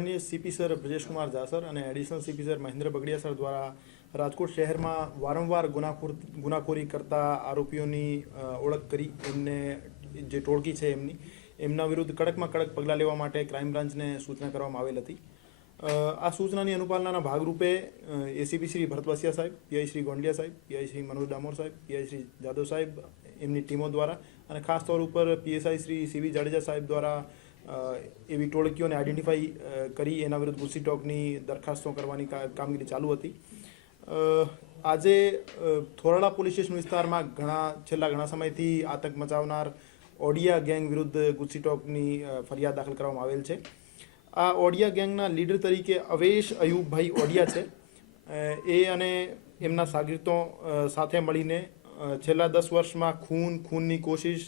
માનનીય CP sir Brajesh Kumar Jha sir અને additional CP sir Mahendra Bagadia sir દ્વારા રાજકોટ શહેરમાં વારંવાર ગુનાખોરી કરતા આરોપીઓની ઓળખ કરી એમને જે ટોળકી છે એમના વિરુદ્ધ કડકમાં કડક પગલાં લેવા માટે ક્રાઇમ બ્રાન્ચને સૂચના કરવામાં આવેલ હતી। આ સૂચનાની અનુપાલનાના ભાગરૂપે એસીપી શ્રી ભરત વસિયા સાહેબ, પીઆઈ શ્રી ગોંડલિયા સાહેબ, પીઆઈ શ્રી મનોજ ડામોર સાહેબ, પીઆઈ શ્રી જાદવ સાહેબ એમની ટીમો દ્વારા અને ખાસ તौर ઉપર પીએસઆઈ શ્રી સીવી જાડેજા સાહેબ દ્વારા એવી ટોળકીઓને આઈડેન્ટિફાઈ કરી એના વિરુદ્ધ ગુસ્સી ટોકની દરખાસ્તો કરવાની કામગીરી ચાલુ હતી। આજે થોરાળા પોલીસ સ્ટેશન વિસ્તારમાં છેલ્લા ઘણા સમયથી આતંક મચાવનાર ઓડિયા ગેંગ વિરુદ્ધ ગુસ્સી ટોકની ફરિયાદ દાખલ કરવામાં આવેલ છે। આ ઓડિયા ગેંગના લીડર તરીકે અવેશ અયુબભાઈ ઓડિયા છે। એ અને એમના શાગીર્દો સાથે મળીને છેલ્લા 10 વર્ષમાં ખૂનની કોશિશ,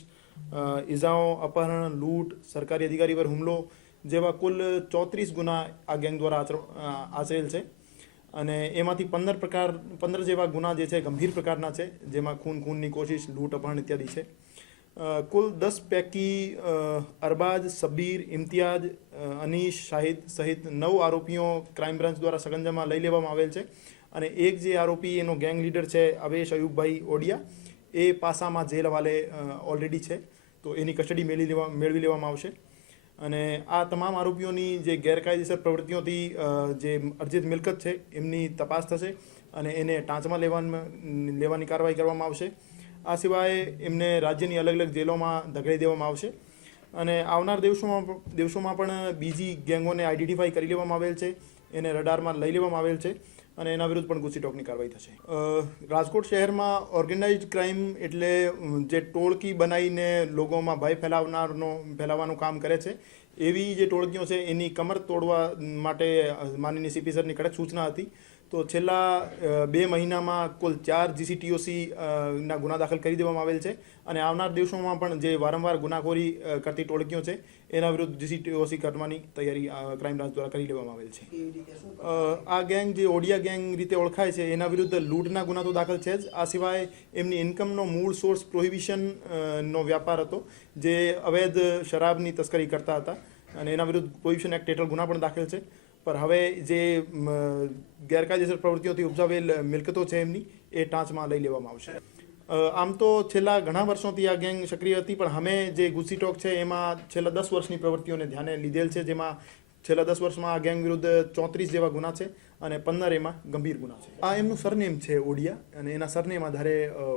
ઇજાઓ, અપહરણ, લૂંટ, સરકારી અધિકારી પર હુમલો જેવા કુલ 34 ગુના આ ગેંગ દ્વારા આચરેલ છે અને એમાંથી 15 જેવા ગુના જે છે ગંભીર પ્રકારના છે, જેમાં ખૂનની કોશિશ, લૂંટ, અપહરણ ઇત્યાદિ છે। કુલ 10 પૈકી અરબાજ, સબીર, ઇમ્તિયાજ, અનીશ, શાહિદ સહિત 9 આરોપીઓ ક્રાઇમ બ્રાન્ચ દ્વારા સગંજામાં લઈ લેવામાં આવેલ છે અને એક જે આરોપી એનો ગેંગ લીડર છે અવેશ અયુબભાઈ ઓડિયા, એ પાસામાં જેલ હવાલે ઓલરેડી છે, તો એની કસ્ટડી મેળવી લેવામાં આવશે અને આ તમામ આરોપીઓની જે ગેરકાયદેસર પ્રવૃત્તિઓથી જે અર્જિત મિલકત છે એમની તપાસ થશે અને એને ટાંચમાં લેવાની કાર્યવાહી કરવામાં આવશે। આ સિવાય એમને રાજ્યની અલગ અલગ જેલોમાં ધકેલી દેવામાં આવશે અને આવનાર દિવસોમાં પણ બીજી ગેંગોને આઈડેન્ટિફાઈ કરી લેવામાં આવેલ છે, એને રડારમાં લઈ લેવામાં આવેલ છે અને એના વિરુદ્ધ પણ ગુસ્સી ટોકની કાર્યવાહી થશે। રાજકોટ શહેરમાં ઓર્ગેનાઇઝડ ક્રાઇમ એટલે જે ટોળકી બનાવીને લોકોમાં ભય ફેલાવવાનું કામ કરે છે, એવી જે ટોળકીઓ છે એની કમર તોડવા માટે માનનીય સીપી સરની કડક સૂચના હતી। તો છેલ્લા 2 મહિનામાં કુલ 4 જીસીટીઓસી ના ગુના દાખલ કરી દેવામાં આવેલ છે અને આવનાર દિવસોમાં પણ જે વારંવાર ગુનાખોરી કરતી ટોળકીઓ છે એના વિરુદ્ધ જીસીટીઓસી કરવાની તૈયારી ક્રાઇમ બ્રાન્ચ દ્વારા કરી લેવામાં આવેલ છે। આ ગેંગ જે ઓડિયા ગેંગ રીતે ઓળખાય છે એના વિરુદ્ધ લૂંટના ગુના તો દાખલ છે જ, આ સિવાય એમની ઇન્કમનો મૂળ સોર્સ પ્રોહિબિશનનો વ્યાપાર હતો, જે અવૈધ શરાબની તસ્કરી કરતા હતા અને એના વિરુદ્ધ પ્રોહિબિશન એક્ટ હેઠળ ગુના પણ દાખલ છે। પર હવે જે ગેરકાયદેસર પ્રવૃત્તિઓથી ઉપજાવેલ મિલકતો છે એમની એ ટાંચમાં લઈ લેવામાં આવશે। આમ તો છેલ્લા ઘણા વર્ષોથી આ ગેંગ સક્રિય હતી, પણ અમે જે ગુસ્સી ટોક છે એમાં છેલ્લા 10 વર્ષની પ્રવૃત્તિઓને ધ્યાને લીધેલ છે, જેમાં છેલ્લા 10 વર્ષમાં આ ગેંગ વિરુદ્ધ 34 જેવા ગુના છે અને 15 એમાં ગંભીર ગુના છે। આ એમનું સરનેમ છે ઓડિયા અને એના સરનેમ આધારે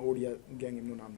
ઓડિયા ગેંગ એમનું નામ